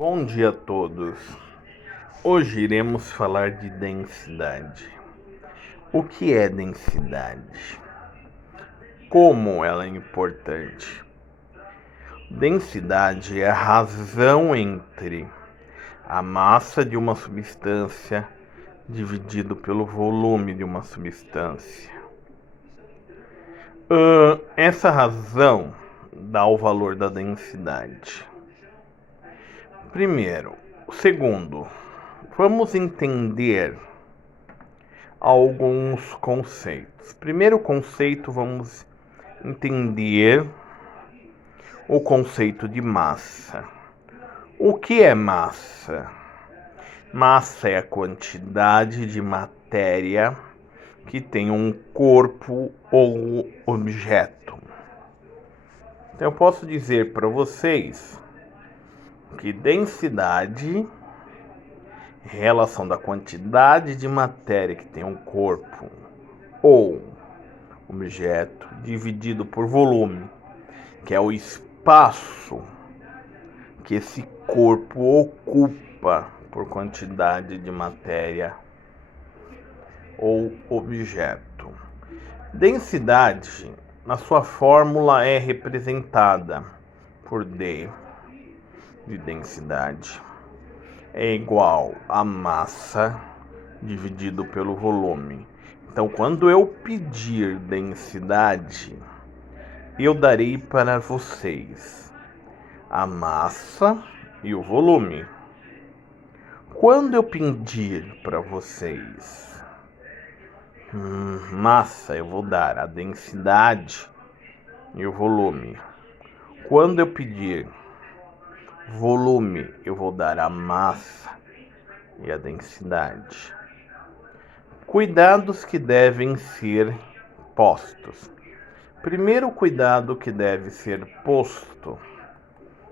Bom dia a todos. Hoje iremos falar de densidade. O que é densidade? Como ela é importante? Densidade é a razão entre a massa de uma substância dividido pelo volume de uma substância. Essa razão dá o valor da densidade. Primeiro, segundo, vamos entender alguns conceitos. Primeiro conceito, vamos entender o conceito de massa. O que é massa? Massa é a quantidade de matéria que tem um corpo ou objeto. Então eu posso dizer para vocês que densidade é a relação da quantidade de matéria que tem um corpo ou objeto dividido por volume, que é o espaço que esse corpo ocupa por quantidade de matéria ou objeto. Densidade, na sua fórmula, é representada por D de densidade é igual a massa dividido pelo volume. Então, quando eu pedir densidade, eu darei para vocês a massa e o volume. Quando eu pedir para vocês massa, eu vou dar a densidade e o volume. Quando eu pedir volume, eu vou dar a massa e a densidade. Cuidados que devem ser postos. Primeiro cuidado que deve ser posto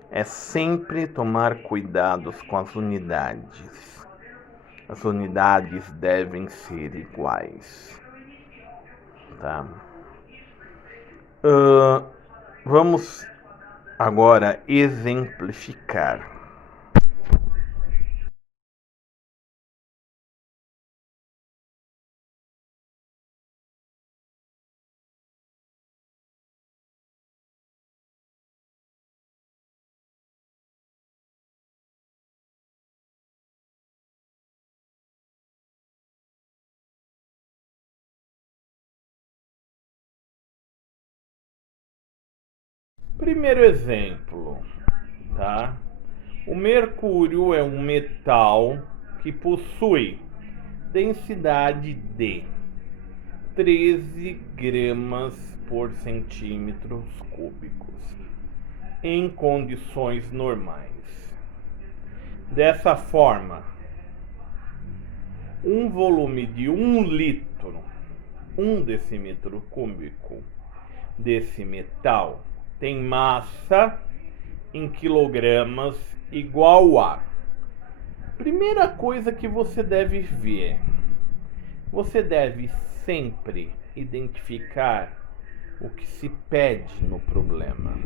é sempre tomar cuidados com as unidades. As unidades devem ser iguais. Tá? Vamos agora exemplificar. Primeiro exemplo, tá? O mercúrio é um metal que possui densidade de 13 gramas por centímetros cúbicos em condições normais. Dessa forma, um volume de 1 litro, 1 decímetro cúbico desse metal tem massa em quilogramas igual a. Primeira coisa que você deve ver, você deve sempre identificar o que se pede no problema.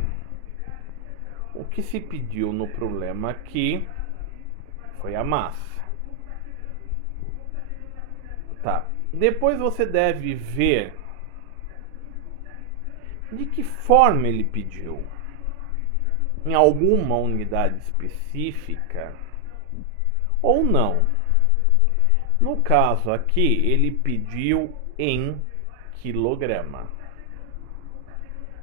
O que se pediu no problema aqui foi a massa. Tá. Depois você deve ver de que forma ele pediu. Em alguma unidade específica ou não. No caso aqui, ele pediu em quilograma.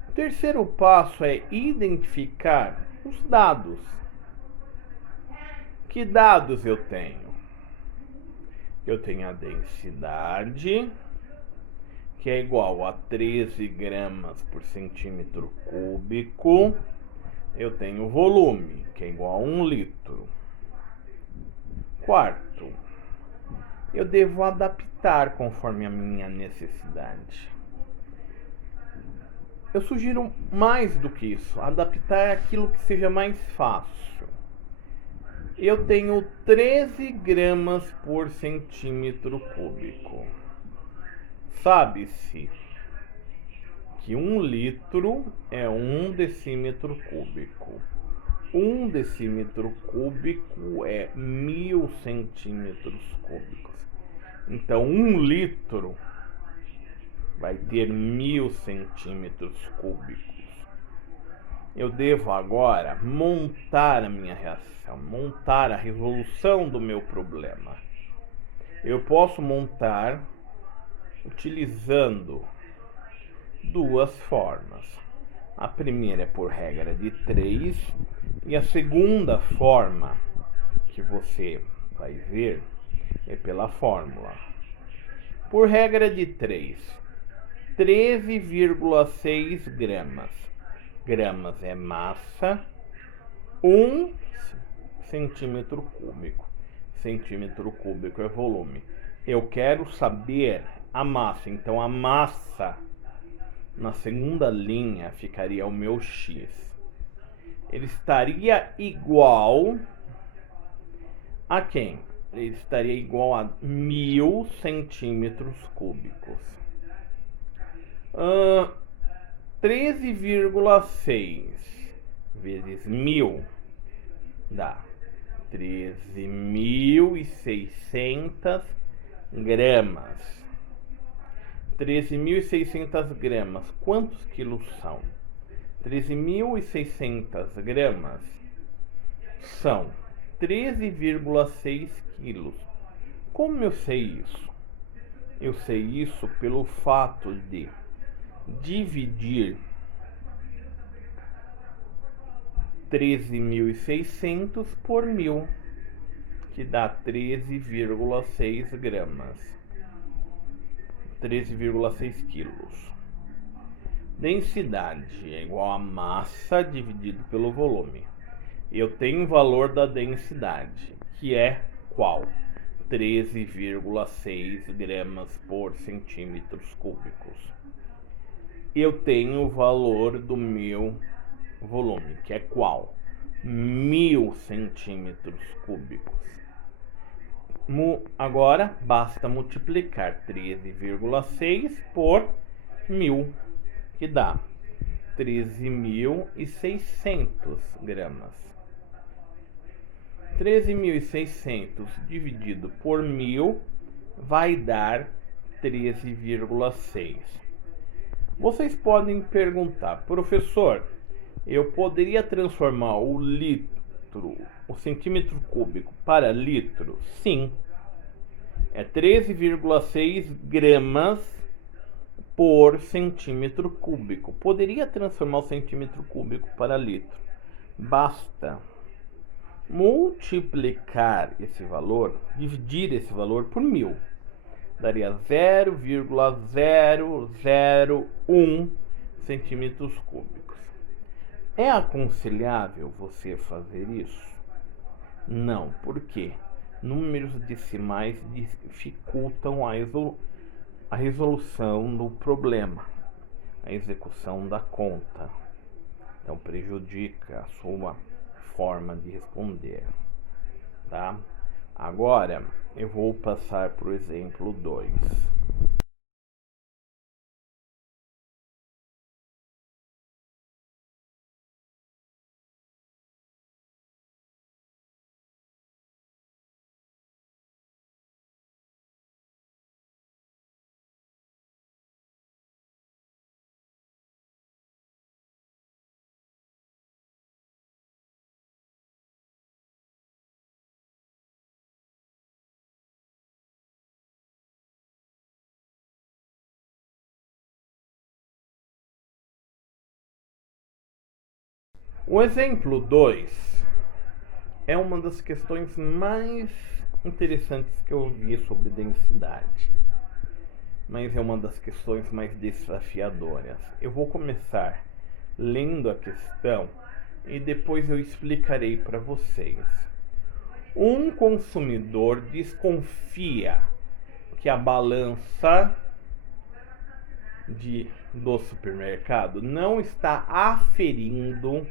O terceiro passo é identificar os dados. Que dados eu tenho? Eu tenho a densidade, que é igual a 13 gramas por centímetro cúbico. Eu tenho o volume, que é igual a 1 litro. Quarto, eu devo adaptar conforme a minha necessidade. Eu sugiro mais do que isso, adaptar aquilo que seja mais fácil. Eu tenho 13 gramas por centímetro cúbico. Sabe-se que 1 litro é 1 decímetro cúbico. 1 decímetro cúbico é 1000 centímetros cúbicos. Então, 1 litro vai ter 1000 centímetros cúbicos. Eu devo agora montar a minha reação, montar a resolução do meu problema. Eu posso montar utilizando duas formas. A primeira é por regra de 3 e a segunda forma que você vai ver é pela fórmula. Por regra de 3, 13,6 gramas. Gramas é massa, 1 centímetro cúbico. Centímetro cúbico é volume. Eu quero saber a massa, então a massa na segunda linha ficaria o meu X. Ele estaria igual a quem? Ele estaria igual a 1000 centímetros cúbicos. 13,6 vezes 1000 dá 13.600 gramas. 13.600 gramas, quantos quilos são? 13.600 gramas são 13,6 quilos. Como eu sei isso? Eu sei isso pelo fato de dividir 13.600 por 1000, que dá 13,6 gramas. 13,6 quilos. Densidade é igual a massa dividido pelo volume. Eu tenho o valor da densidade, que é qual? 13,6 gramas por centímetros cúbicos. Eu tenho o valor do meu volume, que é qual? 1000 centímetros cúbicos. Agora basta multiplicar 13,6 por 1000, que dá 13.600 gramas. 13.600 dividido por 1000 vai dar 13,6. Vocês podem perguntar, professor, eu poderia transformar o litro, o centímetro cúbico para litro? Sim. É 13,6 gramas por centímetro cúbico. Poderia transformar o centímetro cúbico para litro. Basta multiplicar esse valor, dividir esse valor por 1000. Daria 0,001 centímetros cúbicos. É aconselhável você fazer isso? Não, por quê? Números decimais dificultam a resolução do problema, a execução da conta. Então prejudica a sua forma de responder, tá? Agora eu vou passar para o exemplo 2. O exemplo 2 é uma das questões mais interessantes que eu vi sobre densidade, mas é uma das questões mais desafiadoras. Eu vou começar lendo a questão e depois eu explicarei para vocês. Um consumidor desconfia que a balança do supermercado não está aferindo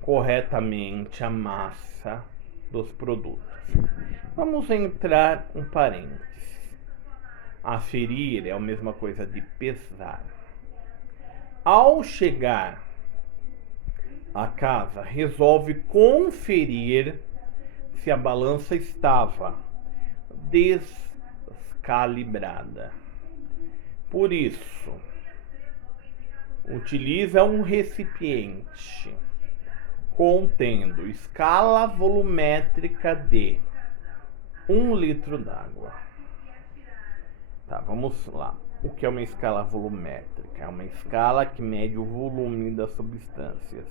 corretamente a massa dos produtos. Vamos entrar um parênteses. Aferir é a mesma coisa de pesar. Ao chegar a casa resolve conferir se a balança estava descalibrada. Por isso, utiliza um recipiente contendo escala volumétrica de 1 litro d'água. Tá, vamos lá. O que é uma escala volumétrica? É uma escala que mede o volume das substâncias.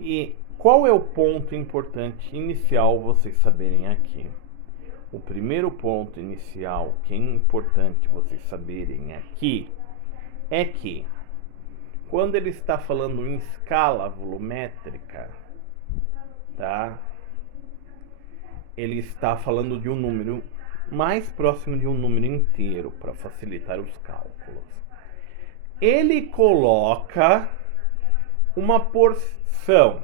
E qual é o ponto importante inicial vocês saberem aqui? O primeiro ponto inicial que é importante vocês saberem aqui é que quando ele está falando em escala volumétrica, tá? Ele está falando de um número mais próximo de um número inteiro para facilitar os cálculos. Ele coloca uma porção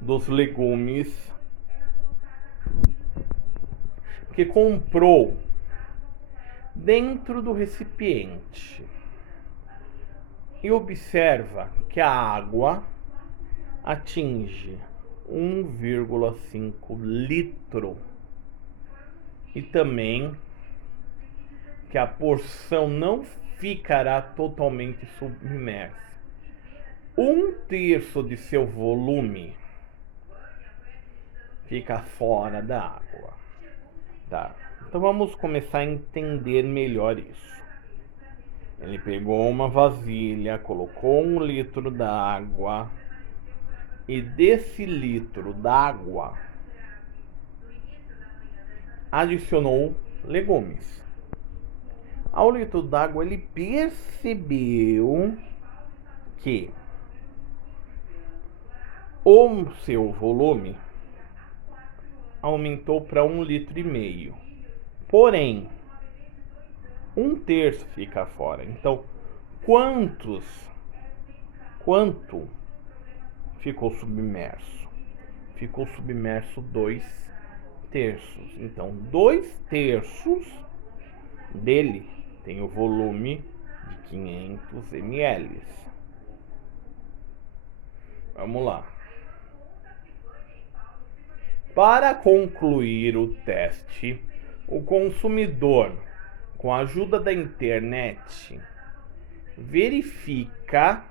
dos legumes que comprou dentro do recipiente e observa que a água atinge 1,5 litro e também que a porção não ficará totalmente submersa. 1/3 de seu volume fica fora da água. Tá. Então vamos começar a entender melhor isso. Ele pegou uma vasilha, colocou 1 litro d'água e desse litro d'água adicionou legumes. Ao litro d'água ele percebeu que o seu volume aumentou para 1,5 litro. Porém, 1/3 fica fora. Então, quanto ficou submerso? Ficou submerso 2/3. Então, 2/3 dele tem o volume de 500 ml. Vamos lá. Para concluir o teste, o consumidor, com a ajuda da internet, verifica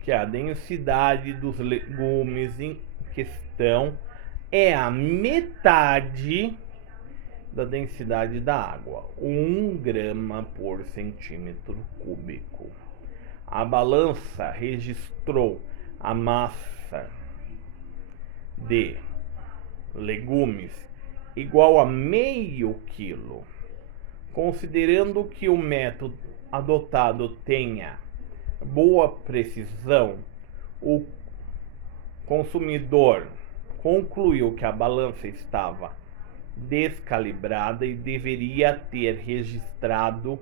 que a densidade dos legumes em questão é a metade da densidade da água, 1 grama por centímetro cúbico. A balança registrou a massa de legumes igual a meio quilo. Considerando que o método adotado tenha boa precisão, o consumidor concluiu que a balança estava descalibrada e deveria ter registrado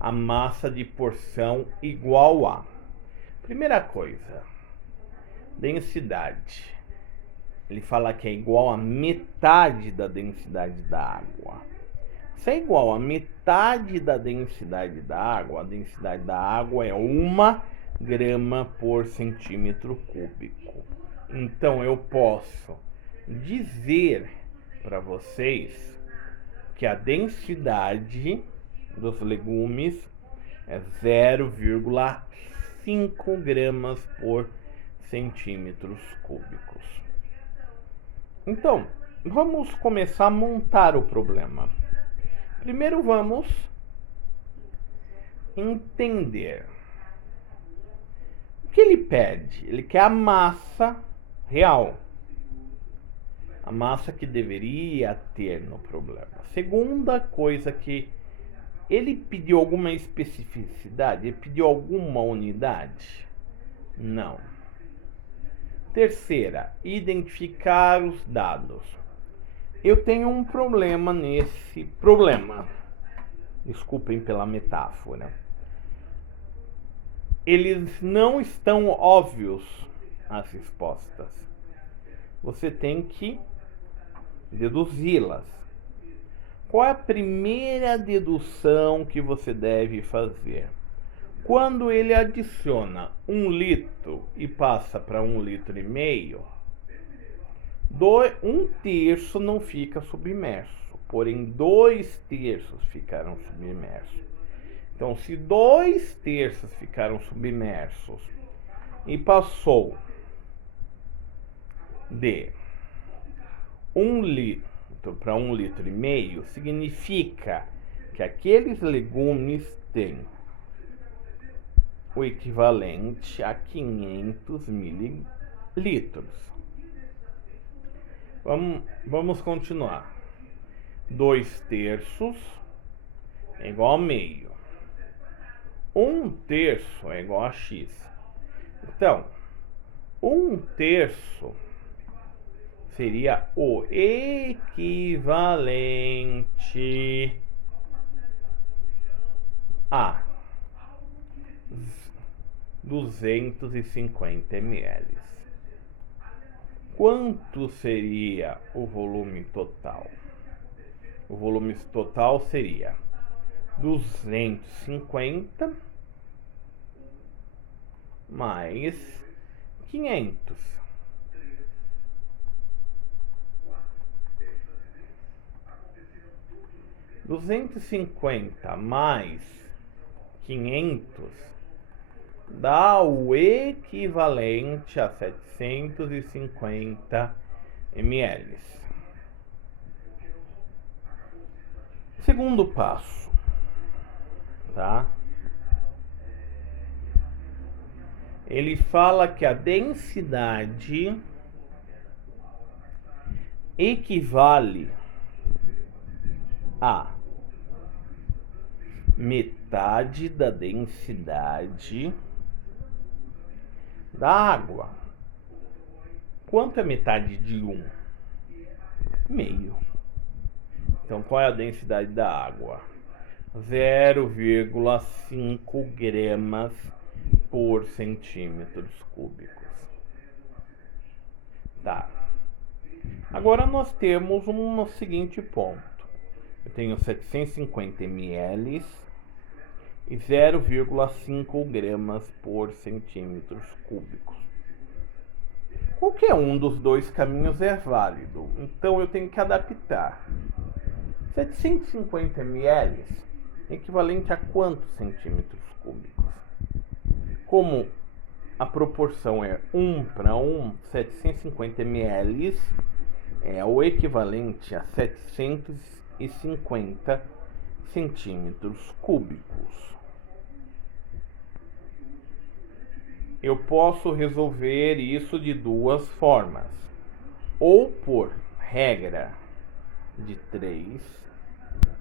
a massa de porção igual a... Primeira coisa, densidade. Ele fala que é igual a metade da densidade da água. Se é igual a metade da densidade da água, a densidade da água é 1 grama por centímetro cúbico. Então eu posso dizer para vocês que a densidade dos legumes é 0,5 gramas por centímetros cúbicos. Então, vamos começar a montar o problema. Primeiro vamos entender o que ele pede. Ele quer a massa real, a massa que deveria ter no problema. Segunda coisa que ele pediu alguma especificidade, ele pediu alguma unidade? Não. Terceira, identificar os dados. Eu tenho um problema nesse problema. Desculpem pela metáfora. Eles não estão óbvios, as respostas. Você tem que deduzi-las. Qual é a primeira dedução que você deve fazer? Quando ele adiciona 1 litro e passa para 1,5 litros, 1/3 não fica submerso, porém 2/3 ficaram submersos. Então, se 2/3 ficaram submersos e passou de 1 litro para 1,5 litros, significa que aqueles legumes têm o equivalente a 500 mililitros. Vamos continuar. 2/3 é igual a meio. 1/3 é igual a x. Então, 1/3 seria o equivalente a 250 ml. Quanto seria o volume total? O volume total seria 250 mais 500. 250 mais 500 dá o equivalente a 750 ml. Segundo passo, tá? Ele fala que a densidade equivale a metade da densidade da água. Quanto é metade de 1? Meio. Então, qual é a densidade da água? 0,5 gramas por centímetros cúbicos. Tá. Agora nós temos um seguinte ponto. Eu tenho 750 ml e 0,5 gramas por centímetros cúbicos. Qualquer um dos dois caminhos é válido, então eu tenho que adaptar. 750 ml é equivalente a quantos centímetros cúbicos? Como a proporção é 1:1, 750 ml é o equivalente a 750 centímetros cúbicos. Eu posso resolver isso de duas formas. Ou por regra de 3,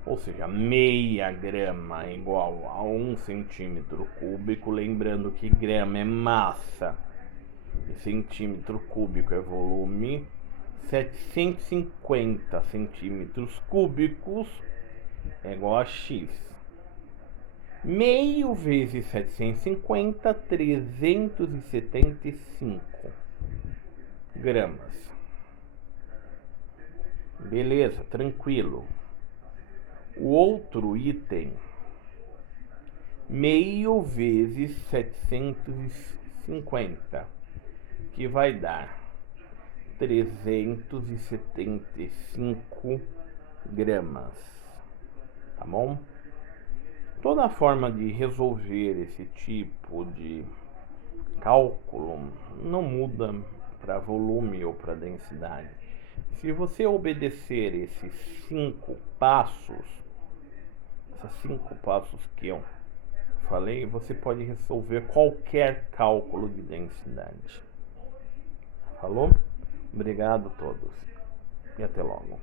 ou seja, meia grama é igual a 1 centímetro cúbico. Lembrando que grama é massa e centímetro cúbico é volume. 750 centímetros cúbicos é igual a x. Meio vezes 750, 375 gramas. Beleza, tranquilo. O outro item, meio vezes 750, que vai dar 375 gramas, tá bom? Toda forma de resolver esse tipo de cálculo não muda para volume ou para densidade. Se você obedecer esses 5 passos, que eu falei, você pode resolver qualquer cálculo de densidade. Falou? Obrigado a todos e até logo.